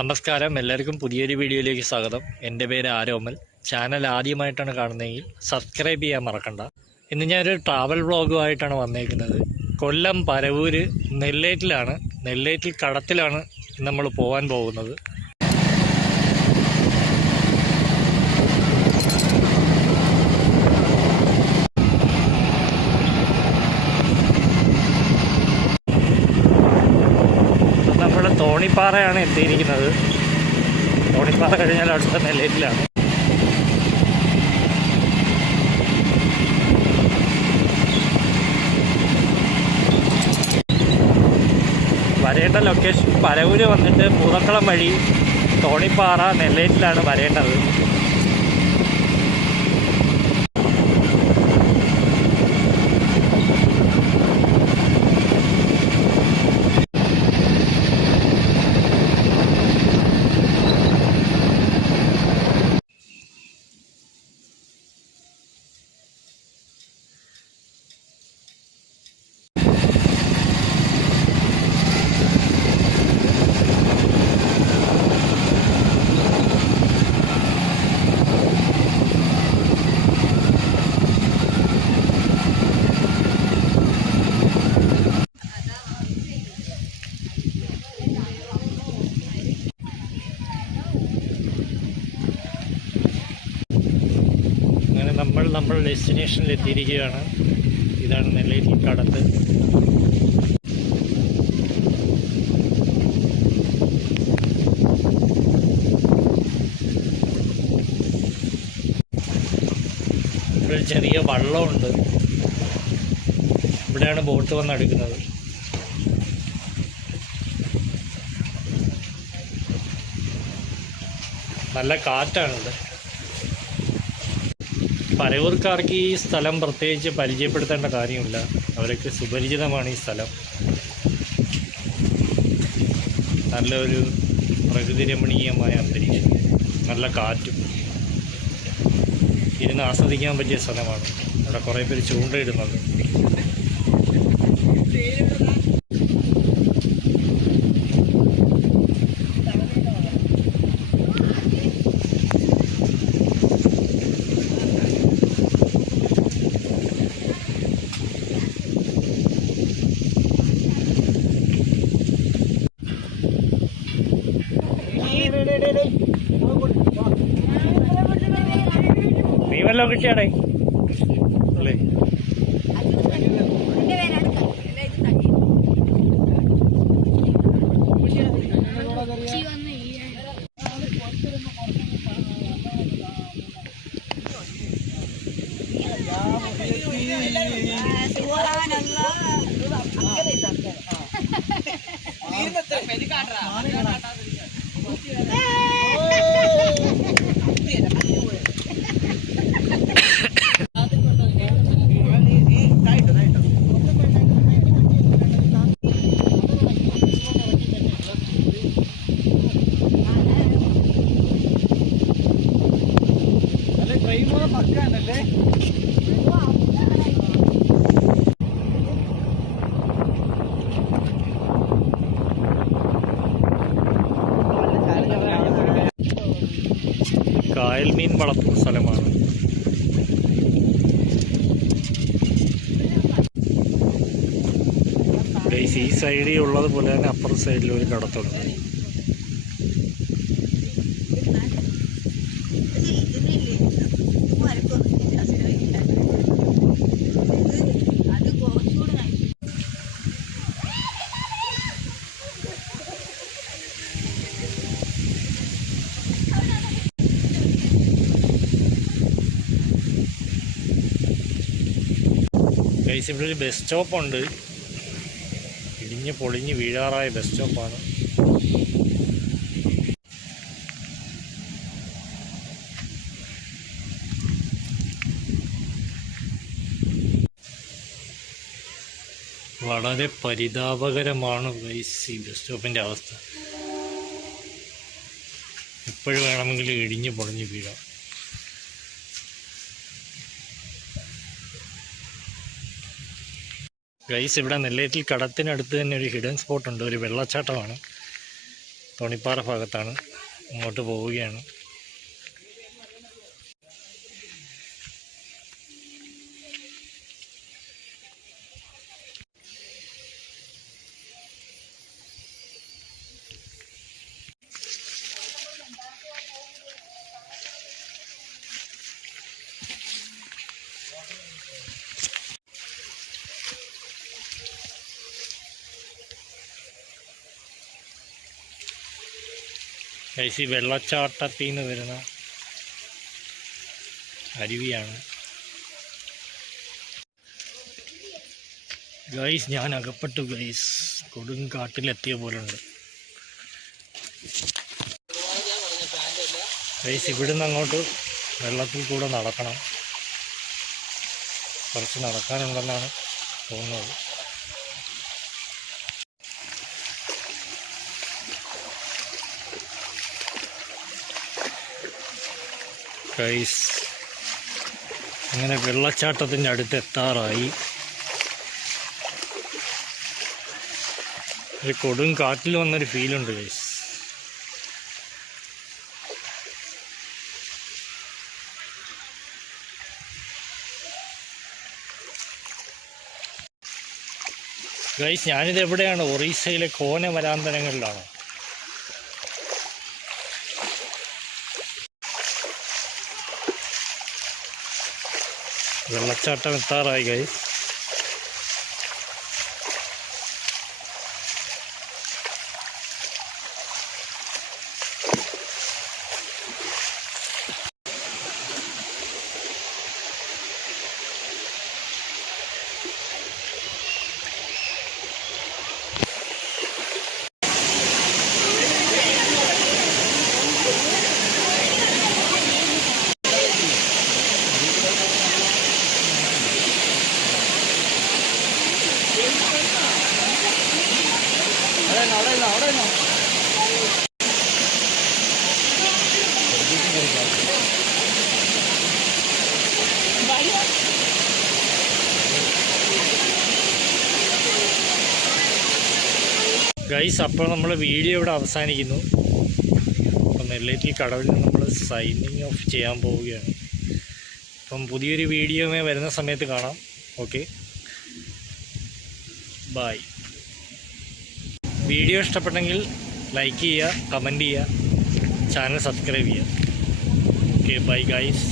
നമസ്കാരം. എല്ലാവർക്കും പുതിയൊരു വീഡിയോയിലേക്ക് സ്വാഗതം. എന്റെ പേര് ആരോമൽ. ചാനൽ ആദ്യമായിട്ടാണ് കാണുന്നതെങ്കിൽ സബ്സ്ക്രൈബ് ചെയ്യാൻ മറക്കണ്ട. ഇന്ന് ഞാനൊരു ട്രാവൽ വ്ളോഗുമായിട്ടാണ് വന്നേക്കുന്നത്. കൊല്ലം പരവൂര് നെല്ലേറ്റിലാണ്. നെല്ലേറ്റിൽ കടത്തിലാണ് നമ്മൾ പോകാൻ പോകുന്നത് നമ്മൾ തോണിപ്പാറയാണ് എത്തിയിരിക്കുന്നത്. തോണിപ്പാറ കഴിഞ്ഞാൽ അടുത്ത നെല്ലേറ്റിലാണ് വരേണ്ട ലൊക്കേഷൻ പരവൂര് വന്നിട്ട് പൂതക്കളം വഴി തോണിപ്പാറ നെല്ലേറ്റിലാണ് വരേണ്ടത് അങ്ങനെ നമ്മൾ ഡെസ്റ്റിനേഷനിൽ എത്തിയിരിക്കുകയാണ്. ഇതാണ് നെല്ലേറ്റിൽ കടത്ത്. ഇവിടെ ചെറിയ വള്ളമുണ്ട്. ഇവിടെയാണ് ബോട്ട് വന്നെടുക്കുന്നത്. നല്ല കാറ്റാണിവിടെ. പരവൂർക്കാർക്ക് ഈ സ്ഥലം പ്രത്യേകിച്ച് പരിചയപ്പെടുത്തേണ്ട കാര്യമില്ല. അവരൊക്കെ സുപരിചിതമാണ് ഈ സ്ഥലം. നല്ലൊരു പ്രകൃതി രമണീയമായ അന്തരീക്ഷം. നല്ല കാറ്റും. ഇരുന്ന് ആസ്വദിക്കാൻ പറ്റിയ സ്ഥലമാണ്. അവിടെ കുറേ പേര് ചൂണ്ടയിടുന്നുണ്ട് കിട്ടിയാടേ കായൽ മീൻ വളർത്തുന്ന സ്ഥലമാണ്. ഈ സൈഡിൽ ഉള്ളത് പോലെ തന്നെ അപ്പുറത്തെ സൈഡിൽ ഒരു കടത്തുണ്ട്. ഗൈസ് ഇവിടെ ഒരു ബസ് സ്റ്റോപ്പുണ്ട് ഇടിഞ്ഞ് പൊളിഞ്ഞ് വീഴാറായ ബസ് സ്റ്റോപ്പാണ് വളരെ പരിതാപകരമാണ് ഗൈസ് ഈ ബസ് സ്റ്റോപ്പിന്റെ അവസ്ഥ. എപ്പോഴും വേണമെങ്കിൽ ഇടിഞ്ഞ് പൊളിഞ്ഞ് വീഴാം. ഗൈസ് ഇവിടെ നെല്ലേറ്റിൽ കടത്തിനടുത്ത് തന്നെ ഒരു ഹിഡൻ സ്പോട്ടുണ്ട് ഒരു വെള്ളച്ചാട്ടമാണ്. തോണിപ്പാറ ഭാഗത്താണ് അങ്ങോട്ട് പോവുകയാണ്. ഈ വെള്ളച്ചാട്ടത്തിൽ നിന്ന് വരുന്ന അരുവിയാണ്. ഗൈസ് ഞാൻ അകപ്പെട്ടു ഗൈസ് കൊടുങ്കാട്ടിലെത്തിയ പോലുണ്ട്. ഗൈസ് ഇവിടുന്ന് അങ്ങോട്ട് വെള്ളത്തിൽ കൂടെ നടക്കണം. കുറച്ച് നടക്കാനുണ്ടെന്നാണ് തോന്നുന്നത്. ഗൈസ് അങ്ങനെ വെള്ളച്ചാട്ടത്തിന്റെ അടുത്ത് എത്താറായി. ഒരു കൊടും കാറ്റിൽ വന്നൊരു ഫീലുണ്ട് ഗൈസ് ഗൈസ് ഞാനിത് എവിടെയാണ് ഒറീസയിലെ കോന വരാന്തരങ്ങളിലാണ് இதெல்லாம் చట్టం తారాయి గైస్ ഗൈസ് അപ്പോൾ നമ്മൾ വീഡിയോ ഇവിടെ അവസാനിക്കുന്നു. അപ്പം നെല്ലേറ്റിൽ കടവിൽ നമ്മൾ സൈനിങ് ഓഫ് ചെയ്യാൻ പോവുകയാണ്. അപ്പം പുതിയൊരു വീഡിയോ വരുന്ന സമയത്ത് കാണാം. ഓക്കെ ബായ് വീഡിയോ ഇഷ്ടപ്പെട്ടെങ്കിൽ ലൈക്ക് ചെയ്യുക കമന്റ് ചെയ്യുക ചാനൽ സബ്സ്ക്രൈബ് ചെയ്യുക. Okay bye guys